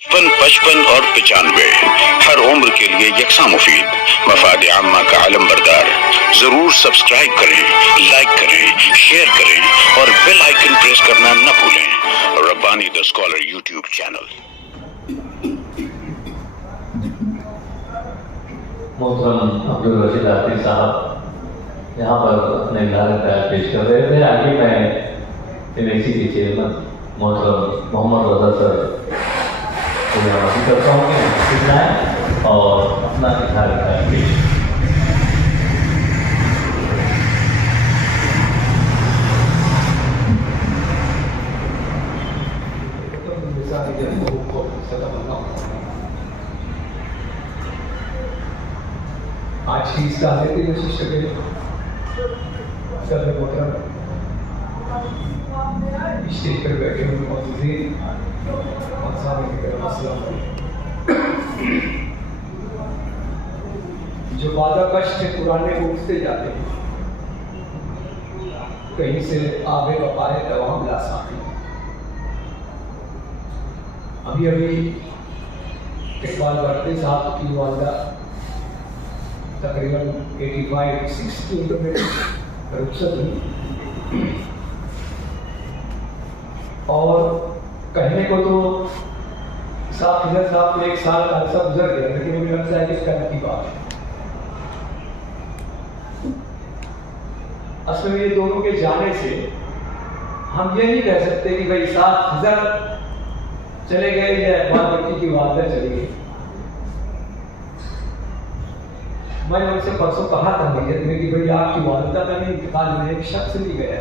55 और 95 हर उम्र के लिए यकसा मुफीद, मफाद आम्मा का आलम बरदार। जरूर सब्सक्राइब करें, लाइक करें, शेयर करें और बेल आइकन प्रेस करना न भूलें। Rabbani the scholar YouTube channel. मोहतरम अब्दुल रशीद आतिफ साहब यहाँ पर अपने इजहार ख्याल पेश कर रहे थे। आगे मैं एमएसी के चेयरमैन मोहतरम मोहम्मद रजा सर को मैं माफी करता हूँ कि उपस्थित आए और अपना इजहार ख्याल पेश। आज की इस ताज़े नशिश के सदर मोहतरम स्टेज पर बैठे हुए मौजूदीन और सामने की तरफ अस्सलाम वालेकुम। जो वादा कष्ट पुराने उठते जाते हैं, कहीं से आबे वफाए तमाम लासानी। अभी इकबाल बर्दे साहब की वालदा तकरीबन 85-86 की उम्र में रुखसत हुई और कहने को तो साहब को 1 साल का अरसा गुजर गया, लेकिन मुझे लगता है कि इसका की बात है। असल में ये दोनों के जाने से हम ये नहीं कह सकते कि भाई साहब हजर चले गए या इकबाल बर्दी की वालदा चली गई। मैंने उनसे परसों कहा था मैयत में कि भाई आपकी वालदा का नहीं इंतकाल में एक शख्स नहीं गया,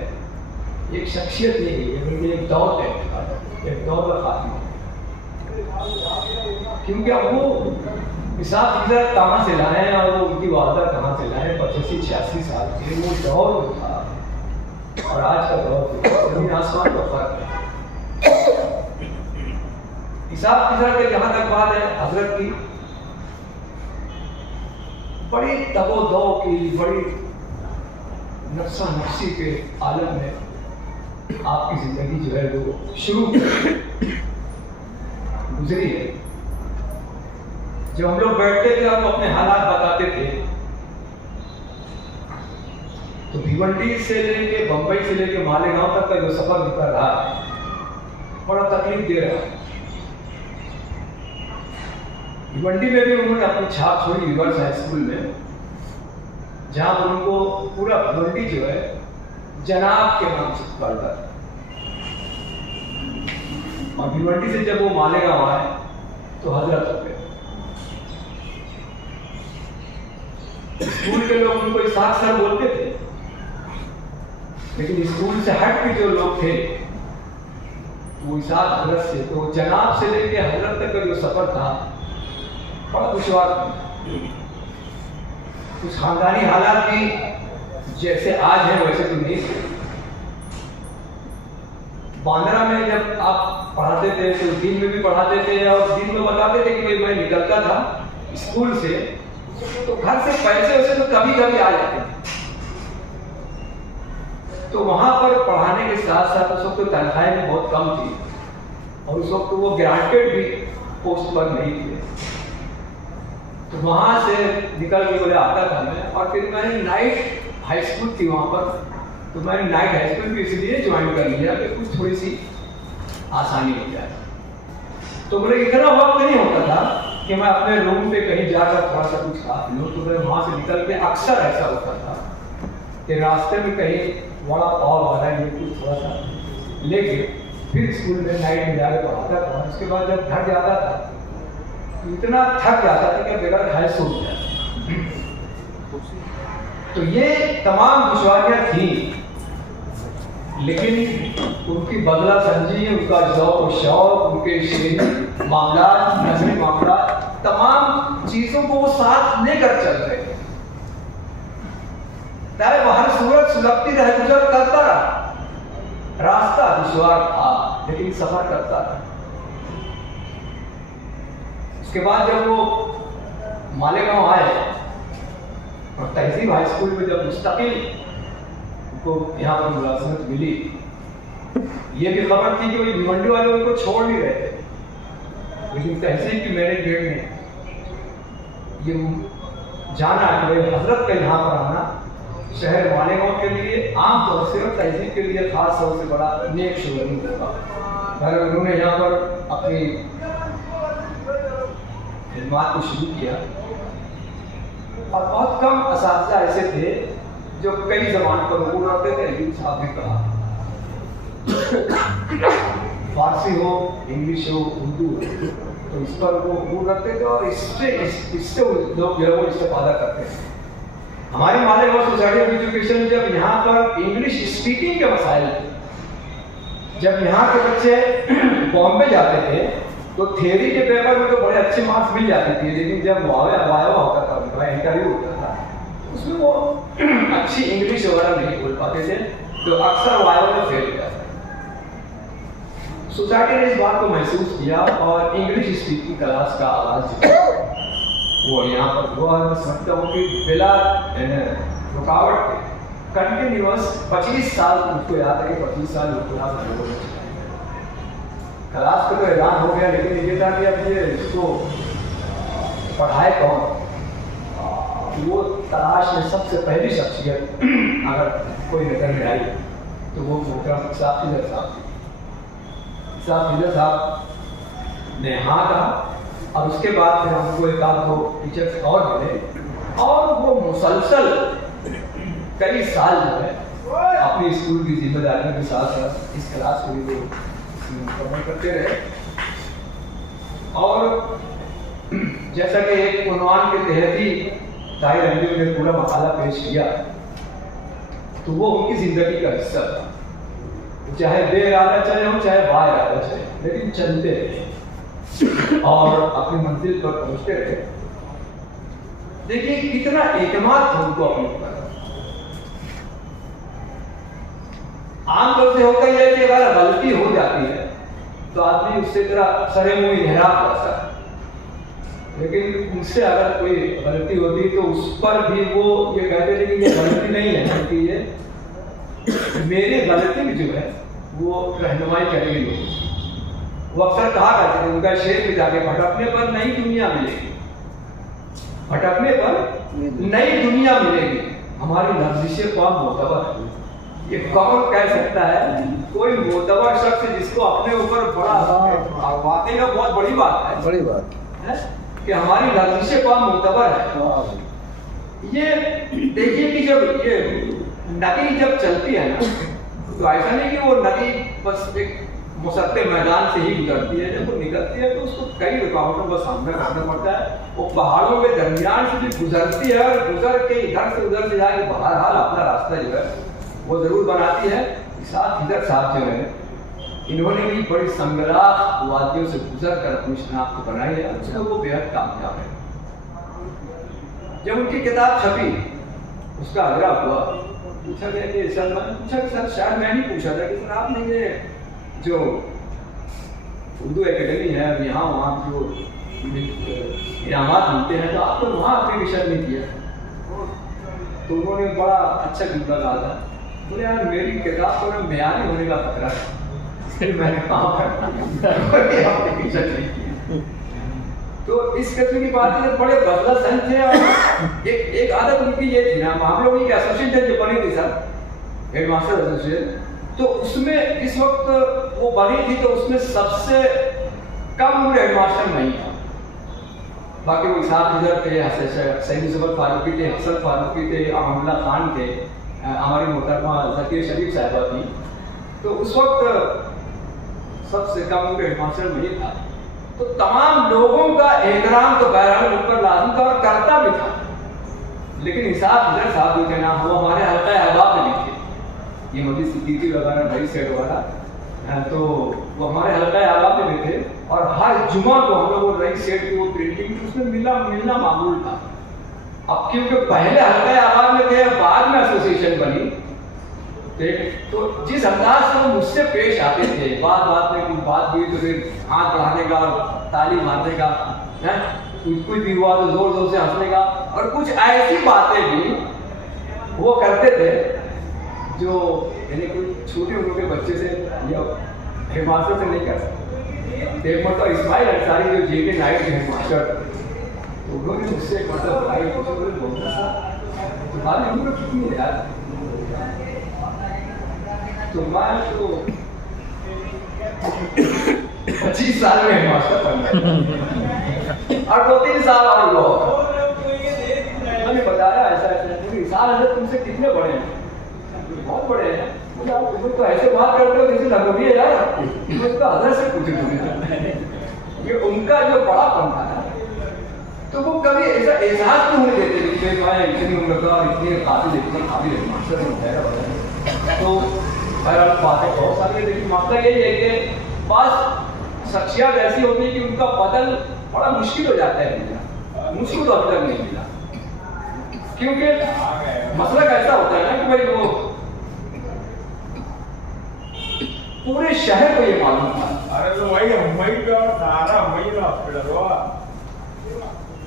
एक शख्सियत नहीं गई है, बल्कि एक दौर का इंतकाल, एक दौर का खात्मा। क्योंकि अब वो हिसाब इधर कहाँ से लाए और वो उनकी वालदा कहाँ से लाए, 85-86 साल के वो दौर था और आज का दौर जमीन आसमान का फर्क है। हिसाब इधर के जहाँ तक बात है हजरत की, बड़ी तबो-दो की, बड़ी नफ्सा नफ्सी के आलम में आपकी जिंदगी जो है वो शुरू गुजरी है। जब हम लोग बैठते थे और अपने हालात बताते थे तो भिवंडी से लेके बंबई से लेके मालेगांव तक का जो सफर निकल रहा है बड़ा तकलीफ दे रहा है। भिवंडी में भी उन्होंने अपनी छाप छोड़ी रिवर्स हाई स्कूल में, जहां पर उनको पूरा भिवंडी जो है जनाब के नाम से पढ़ता था। और भिवंडी से जब वो मालेगांव आए तो हजरत हो गए। स्कूल के लोग उनको इसाक सर बोलते थे, लेकिन स्कूल से हट के जो लोग थे वो इसाक हजरत से, तो जनाब से लेके हजरत तक का जो सफर था बड़ा दुश्वार। कुछ खानदानी हालात भी जैसे आज है वैसे तो नहीं थे। बांद्रा में जब आप पढ़ाते थे तो दिन में भी पढ़ाते थे और दिन में बताते थे कि मैं निकलता था स्कूल से तो घर से पैसे वैसे तो कभी कभी आ जाते थे। तो वहां पर पढ़ाने के साथ साथ उस वक्त तो तनख्वाहें भी बहुत कम थी और उस वक्त वो ग्रांटेड भी पोस्ट पर नहीं थे। तो वहां से निकल के बोले आता था मैं, और फिर मैंने नाइट हाई स्कूल थी वहां पर, तो मैंने नाइट हाई स्कूल भी इसलिए ज्वाइन कर लिया कि कुछ थोड़ी सी आसानी हो जाए। तो बोले इतना वक्त नहीं होता था कि मैं अपने रूम पे कहीं जाकर थोड़ा सा कुछ खा लूँ, तो मैं वहां से निकल के अक्सर ऐसा होता था कि रास्ते में कहीं वड़ा पाव वाला ये कुछ थोड़ा सा लेके फिर स्कूल में नाइट में जाकर पढ़ाता था। उसके बाद जब घर जाता था इतना थक जाता था कि बगैर खाए सो गया। तो ये तमाम दुश्वारियां थी, लेकिन उनकी बदला संजी, उनका ज़ौक़ और शौक़, उनके शेरी मामला, नज़री मामला, तमाम चीज़ों को वो साथ लेकर चल रहे थे। चाहे हर सूरत सुलगती रह गुजर करता रहा, रास्ता दुश्वार था लेकिन सफर करता रहा। उसके बाद जब वो मालेगांव आए और तहजीब हाई स्कूल में जब मुस्तकिल को यहाँ पर मुलाजिमत मिली, ये भी खबर थी कि भिवंडी वाले उनको छोड़ नहीं रहे थे। लेकिन तहसील की मैनेजमेंट ने ये जाना कि भाई हजरत का यहाँ पर आना शहर मालेगांव के लिए आम तौर से और तहसील के लिए खास तौर से बड़ा नेक शुरू होगा। अगर उन्होंने यहाँ पर अपनी खिदमत को शुरू किया और बहुत कम असातिज़ा ऐसे थे जो कई ज़बान पर उर्दू रखते थे। यूं साहब ने कहा फारसी हो, इंग्लिश हो, उर्दू हो, तो इस पर वो उर्दू रखते थे और इससे लोग जो है वो इस्तेफादा करते थे। हमारी मालेगांव सोसाइटी ऑफ एजुकेशन जब यहाँ पर इंग्लिश स्पीकिंग के मसाइल थे, जब यहाँ के बच्चे बॉम्बे जाते थे तो थियरी के पेपर में तो बड़े अच्छे मार्क्स मिल जाते थे, लेकिन जब वायवा होता था, उनका इंटरव्यू होता था, उसमें वो अच्छी इंग्लिश वगैरह नहीं बोल पाते थे, तो अक्सर वायवा में फेल हो जाते। सोसाइटी ने इस बात को महसूस किया और इंग्लिश स्पीकिंग क्लास का आगाज वो यहाँ पर हुआ। मैं समझता हूँ कि बिला रुकावट के कंटिन्यूअस 25 साल मुझको याद है कि 25 साल क्लास का तो ऐलान हो गया, लेकिन ये था कि अब ये इसको पढ़ाए कौन, वो तलाश में सबसे पहली शख्सियत अगर कोई नजर में आई तो वो मोहतरम साहब ने हाँ कहा और उसके बाद फिर हमको एक आध दो टीचर्स और मिले और वो मुसलसल कई साल जो है अपनी स्कूल की जिम्मेदारियों के साथ साथ इस क्लास को भी वो मुकम्मल करते रहे। और जैसा कि एक उन्वान के तहत ही ताहिर अंजुम ने पूरा मकाला पेश किया, तो वो उनकी जिंदगी का हिस्सा था। चाहे बेइरादा चले हो चाहे बाइरादा चले, लेकिन चलते रहे और अपनी मंजिल पर पहुंचते रहे। देखिए कितना एतमाद था उनको अपने ऊपर। आमतौर से होता ही है कि अगर गलती हो जाती है तो आदमी उससे जरा सरे मुंह इन्हराफ करता है, लेकिन उनसे अगर कोई गलती होती तो उस पर भी वो ये कहते थे कि ये गलती नहीं है, बल्कि ये मेरी गलती में जो है वो रहनुमाई करेगी लोग। वो अक्सर कहा करते थे, उनका शेर भी जाके भटकने पर नई दुनिया मिलेगी, भटकने पर नई दुनिया मिलेगी। हमारी लफ्ज़िश कौन मोतबर है, ये कौन कह सकता है? कोई मोतबर शख्स जिसको अपने ऊपर बड़ा वाकई में बहुत बड़ी बात है, बड़ी बात है कि हमारी लफ्ज़िश कौन मोतबर है। ये देखिए कि जब ये नदी जब चलती है ना, तो ऐसा नहीं कि वो नदी बस एक मुसत्ते मैदान से ही गुजरती है। जब वो निकलती है तो उसको कई रुकावटों का सामना करना पड़ता है। वो पहाड़ों के दरमियान से भी गुजरती है और गुजर के इधर से उधर से जाके बहरहाल अपना रास्ता जो है वो जरूर बनाती है। साथ इधर साथ जो है इन्होंने भी बड़ी संगलाख वादियों से गुजर कर अपनी शनाख्त बनाई है, उसमें वो बेहद कामयाब है। जब उनकी किताब छपी, उसका आग्रह हुआ, पूछा गया कि सर, मैंने पूछा कि सर शायद मैं नहीं पूछा था कि सर आपने ये जो उर्दू एकेडमी है यहाँ वहाँ जो इनामात मिलते हैं तो आपने वहाँ एप्लीकेशन नहीं किया? तो उन्होंने बड़ा अच्छा जुमला कहा था, बोले यार मेरी किताब को बयानी होने का खतरा है, इसलिए मैंने कहा एप्लीकेशन नहीं किया। तो इस किस्म की बात है, बड़े बदला सन थे। और एक आदत उनकी ये थी ना, हम लोग की एसोसिएशन जो बनी थी सर, हेडमास्टर एसोसिएशन, तो उसमें इस वक्त वो बनी थी तो उसमें सबसे कम उम्र हेडमास्टर नहीं था। बाकी वो साथ इधर थे, सईद ज़फ़र फारूकी थे, हसन फारूकी थे, अमला खान थे, हमारी मोहतरमा ज़किया शरीफ साहिबा थी। तो उस वक्त सबसे कम उम्र हेडमास्टर नहीं था। तो तमाम लोगों का एहतराम तो बहरहाल उन पर लाज़िम था और करता भी था, लेकिन हिसाब इधर साहब जी के नाम वो हमारे हल्का अहबाब में नहीं थे, ये मोदी सिद्दीकी वगैरह भाई सेठ वगैरह, तो वो हमारे हल्का अहबाब में थे। और हर जुमा को हम लोग वो रईस सेठ की वो प्रिंटिंग उसमें मिलना मामूल था। अब क्योंकि पहले हल्का अहबाब में थे, बाद में एसोसिएशन बनी, तो जिस अंदाज से वो मुझसे पेश आते थे, बात में कुछ बात हुई तो फिर हाथ बढ़ाने का और ताली मारने का, कुछ भी हुआ तो जोर जोर से हंसने का, और कुछ ऐसी बातें भी वो करते थे जो यानी कोई छोटे उम्र के बच्चे से या हेडमास्टर से नहीं कर सकते। एक मतलब इस्माइल अंसारी जो JK नाइट के हेडमास्टर तो उन्होंने मुझसे मतलब भाई बोलता था तुम्हारी उम्र कितनी है यार? तो मैं तो 25 साल में हेडमास्टर बन गया और 2-3 साल और लो। मैंने बताया ऐसा ऐसा साल अंदर तुमसे कितने बड़े हैं? बहुत बड़े हैं। तुम तो ऐसे बात करते हो जैसे लगोगी है यार, उसका हजरत से पूछे ये उनका जो बड़ापन था ना, तो वो कभी ऐसा एहसास नहीं होने देते कि मैं इतनी उम्र का और इतने काबिल मास्टर में तो बहरहाल बातें बहुत सारी है, लेकिन मतलब यही है कि बस शख्सियत ऐसी होती है कि उनका बदल बड़ा मुश्किल हो जाता है मिलना, मुझको तो अभी तक नहीं मिला, क्योंकि मसला कैसा होता है ना कि भाई वो पूरे शहर को ये मालूम था। अरे तो वही का सारा वही ना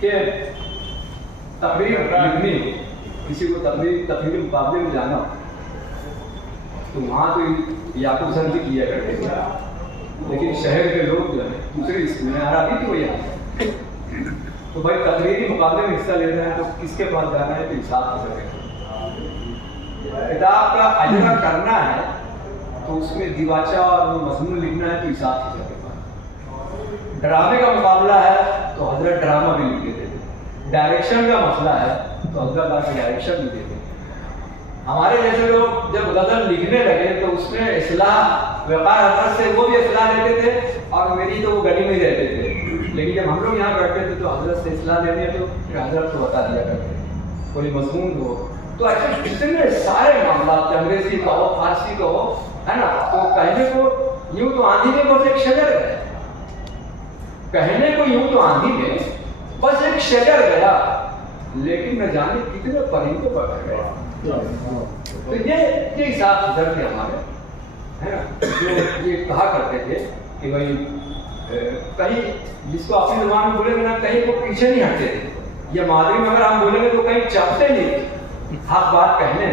कि तकरीर लिखनी, किसी को तकरीर मुकाबले में जाना तो वहाँ तो याकूब सर भी किया करते थे, लेकिन शहर के लोग जो है दूसरे स्कूल में आराधी थी वो यहाँ तो भाई तकरीरी मुकाबले में हिस्सा लेना है तो किसके पास जाना है तो हिसाब से किताब का अजरा करना है तो उसमें दिवाचा और वो मजमून लिखना है तो हिसाब से ड्रामे का मुकाबला है तो हजरत ड्रामा भी लिख देते थे, डायरेक्शन का मसला है तो हजरत आके डायरेक्शन भी देते। हमारे जैसे लोग जब गजल लिखने लगे तो उसमें इस्लाह व्यापार हजरत से वो भी इस्लाह लेते थे और मेरी तो वो गली में ही रहते थे, लेकिन जब हम लोग यहाँ बैठते थे तो हजरत से इस्लाह लेने तो फिर हजरत को बता दिया करते कोई मजमून हो तो ऐसे कितने सारे मामला, अंग्रेजी का हो फारसी का हो है ना, तो कहने को यूं तो आंधी में बस एक शजर गया, कहने को यूं तो आंधी में बस एक शजर गया, लेकिन न जाने कितने परिंदे पकड़ गए। तो ये हिसाब सुधर थे हमारे, है ना, जो ये कहा करते थे कि भाई कहीं जिसको अपनी जुबान में बोलेंगे ना कहीं को पीछे नहीं हटते थे, ये मादरी में अगर हम बोलेंगे तो कहीं चपते नहीं, हक बात कहने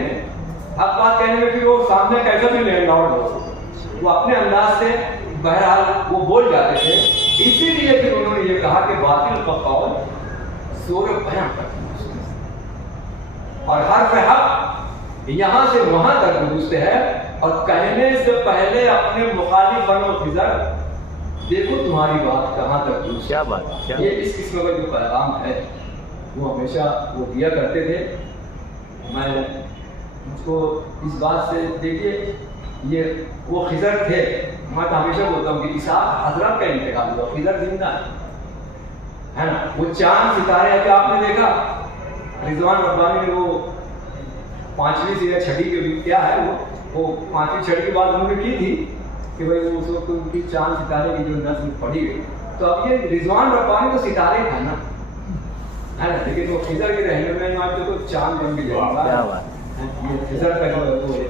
में फिर वो सामने कैसे भी ले लौट वो अपने अंदाज से बहरहाल वो बोल जाते थे। इसीलिए फिर उन्होंने ये कहा कि बातिल का कौल जोर बयां करते और हर हक यहाँ से वहां तक दुरुस्त है, और कहने से पहले अपने मुखालिफ बनो फिजर, देखो तुम्हारी बात कहाँ तक दुरुस्त। क्या बात, ये इस किस्म का जो पैगाम है वो हमेशा वो दिया करते थे। मैं मुझको इस बात से देखिए ये वो खिजर थे, मैं तो हमेशा बोलता हूँ कि इसाक हजरत का इंतकाल हुआ, खिजर जिंदा है ना। वो चांद सितारे अभी आपने देखा रिजवान रब्बानी ने वो 5वीं से या 6ठी के क्या है वो 5वीं 6ठी की बात उन्होंने की थी कि भाई वो उस वक्त उनकी चांद सितारे की जो नस्ल पढ़ी गई, तो अब ये रिजवान रब्बानी तो सितारे था ना, है ना, लेकिन वो खिजर के रहने में आज तो चांद बन के जाएगा, ये खिजर का जो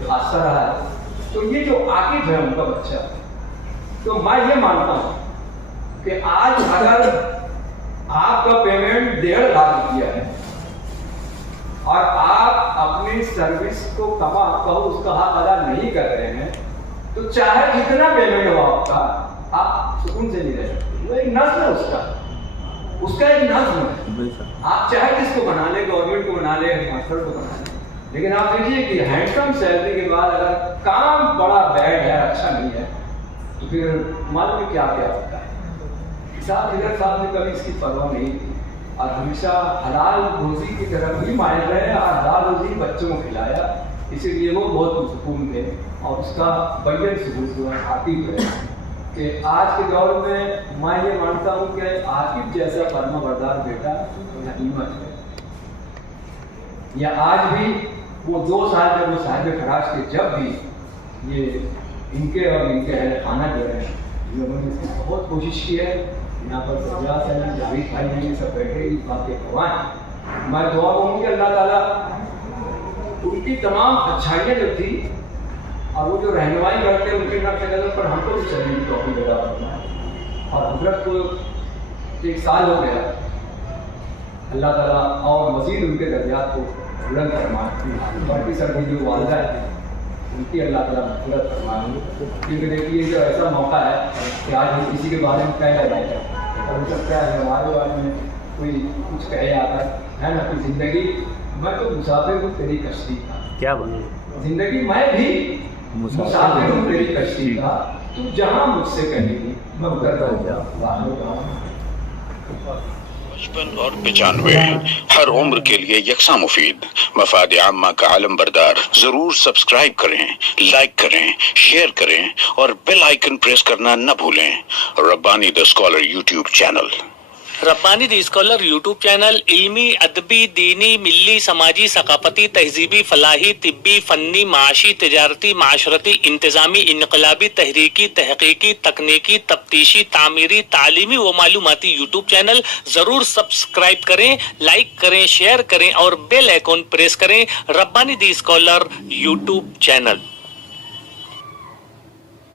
हादसा रहा है। तो ये जो आकिब है उनका बच्चा, तो मैं ये मानता हूँ कि आज अगर आपका पेमेंट 1.5 लाख रुपया है और आप अपनी सर्विस को कमा कहो उसका हक अदा नहीं कर रहे हैं, तो चाहे जितना पेमेंट हो आपका, आप सुकून से नहीं रह सकते। वो एक नस्ल है उसका एक नज्म है। आप चाहे किसको बना ले, गवर्नमेंट को बना ले, मास्टर को बना ले, लेकिन आप देखिए कि हैंडसम सैलरी के बाद अगर काम बड़ा बैड है, अच्छा नहीं है, तो फिर मालूम है क्या क्या होता है। हिजर साहब ने कभी इसकी परवाह नहीं की और हमेशा हलाल रोजी की तरफ ही मायल रहे और हलाल रोजी बच्चों को खिलाया, इसीलिए वो बहुत सुकून थे। और उसका बैन सबूत हुआ आकिब है कि आज के दौर में मैं ये मानता हूँ कि आकिब जैसा फर्मा बरदार बेटा गनीमत है। या आज भी वो 2 साल जब वो साहिब खराज के जब भी ये इनके और इनके अहल खाना जो है उन्होंने इसकी बहुत कोशिश की है। यहाँ पर सजाद है, जावेद भाई हैं, सब बैठे इस बात के गवाह हैं। मैं दुआ करूँ कि अल्लाह ताला उनकी तमाम अच्छाइयाँ जो थी और वो जो रहनुमाई करते हैं उनके नक्श कदम पर हमको भी चलने की तौफीक अता फरमाए। और हजरत को 1 साल हो गया, अल्लाह ताला और मज़ीद उनके दर्जात को बुलंद फरमाए। बाकी सब जो वालिदा है उनकी अल्लाह ताला मग़फ़िरत फरमाए। क्योंकि देखिए जो ऐसा मौका है कि आज हम किसी के बारे में कह रहे हैं, हो सकता है हमारे बारे में कोई कुछ कहे आकर, है ना, कि ज़िंदगी मैं तो मुसाफिर हूँ तेरी कश्ती का, क्या बात, ज़िंदगी मैं भी मुसाफिर हूँ तेरी कश्ती का, तू जहाँ मुझसे कहेगी मैं उतर कर जाऊँ। 55 और 95 हर उम्र के लिए यकसा मुफीद मफाद आम्मा का आलम बरदार। जरूर सब्सक्राइब करें, लाइक करें, शेयर करें और बेल आइकन प्रेस करना न भूलें। Rabbani the scholar YouTube channel. Rabbani the scholar YouTube channel इल्मी, अदबी, दीनी, मिली, समाजी, सकाफती, तहजीबी, फलाही, तिब्बी, फन्नी, माशी, तिजारती, माशरती, इंतजामी, इनकलाबी, तहरीकी, तहकीकी, तकनीकी, तफ्तीशी, तामीरी, तालीमी व मालूमाती यूट्यूब चैनल जरूर सब्सक्राइब करें, लाइक करें, शेयर करें और बेल आइकन प्रेस करें। Rabbani the scholar YouTube channel.